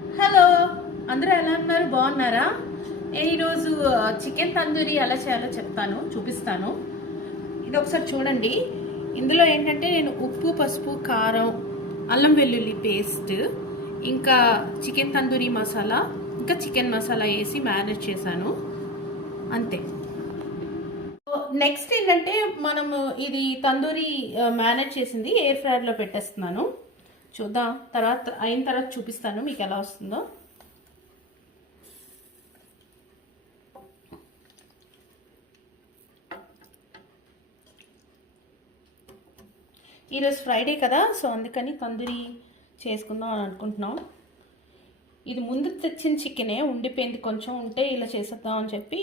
Hello, అందరూ ఎలా ఉన్నారు? బాగున్నారా? ఈరోజు చికెన్ తందూరి ఎలా చేయాలో చూపిస్తాను. ఇది ఒకసారి చూడండి. ఇందులో ఏంటంటే నేను ఉప్పు, పసుపు, కారం, అల్లం వెల్లుల్లి పేస్ట్, ఇంకా చికెన్ తందూరి మసాలా, ఇంకా చికెన్ మసాలా వేసి మ్యారినేట్ చేశాను. అంతే. నెక్స్ట్ ఏంటంటే మనము ఇది తందూరి మ్యారినేట్ చేసింది ఎయిర్ ఫ్రైయర్లో పెట్టేస్తున్నాను. చూద్దాం, అయిన తర్వాత చూపిస్తాను మీకు ఎలా వస్తుందో. ఈరోజు ఫ్రైడే కదా, సో అందుకని తందూరి చేసుకుందాం అని అనుకుంటున్నాం. ఇది ముందు తెచ్చిన చికెనే ఉండిపోయింది, కొంచెం ఉంటే ఇలా చేసేద్దాం అని చెప్పి,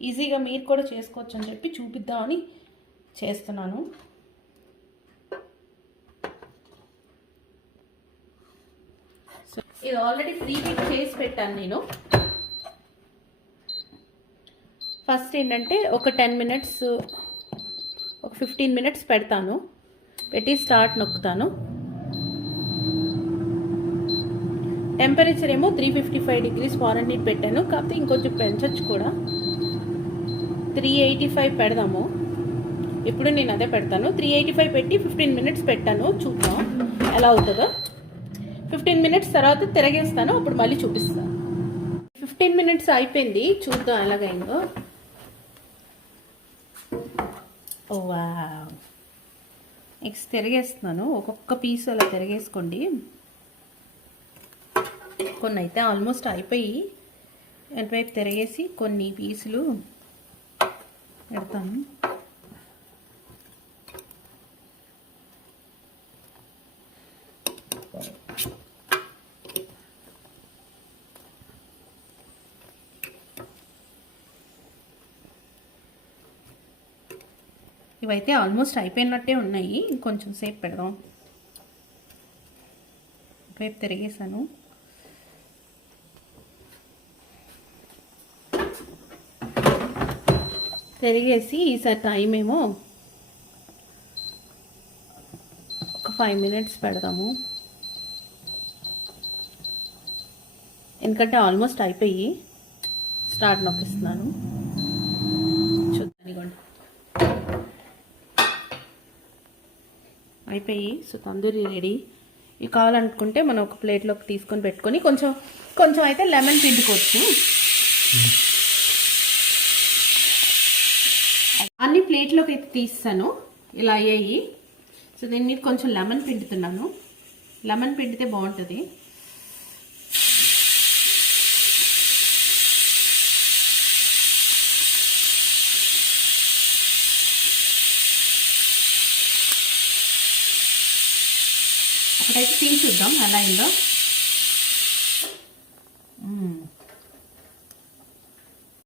ఈజీగా మీరు కూడా చేసుకోవచ్చు అని చెప్పి చూపిద్దామని చేస్తున్నాను. సో ఇది ఆల్రెడీ ప్రీహీట్ చేసి పెట్టాను నేను. ఫస్ట్ ఏంటంటే ఒక 10 మినిట్స్, ఒక 15 మినిట్స్ పెడతాను. పెట్టి స్టార్ట్ నొక్కుతాను. టెంపరేచర్ ఏమో 355 డిగ్రీస్ ఫారెన్హీట్ పెట్టాను, కాకపోతే ఇంకొంచెం పెంచవచ్చు కూడా. 385 పెడదాము. ఇప్పుడు నేను అదే పెడతాను. 385 పెట్టి 15 మినిట్స్ పెట్టాను. చూద్దాం ఎలా అవుతుందో. 15 మినిట్స్ తర్వాత తిరగేస్తాను, అప్పుడు మళ్ళీ చూపిస్తాను. 15 మినిట్స్ అయిపోయింది, చూద్దాం ఎలాగైందో. Wow, next తిరగేస్తున్నాను. ఒక్కొక్క పీస్ అలా తిరగేసుకోండి. కొన్ని అయితే ఆల్మోస్ట్ అయిపోయి అటువైపు తిరగేసి కొన్ని పీసులు పెడతాను. ఇవైతే ఆల్మోస్ట్ అయిపోయినట్టే ఉన్నాయి, ఇంకొంచెం సేపు పెడదాం. వైపు తిరిగేసాను. తిరిగేసి ఈసారి టైం ఏమో ఒక 5 మినిట్స్ పెడదాము. ఎందుకంటే ఆల్మోస్ట్ అయిపోయి స్టార్ట్ నొక్కిస్తున్నాను. చూద్దాం, అయిపోయి. So tandoori ready. ఇవి కావాలనుకుంటే మనం ఒక ప్లేట్లోకి తీసుకొని పెట్టుకొని కొంచెం అయితే లెమన్ పిండుకోవచ్చు. అన్ని ప్లేట్లోకి అయితే తీస్తాను, ఇలా అయ్యాయి. సో దీన్ని కొంచెం లెమన్ పిండుతున్నాను. లెమన్ పిండితే బాగుంటుంది. ఒకటైతే తిని చూద్దాం ఎలా అయిందో.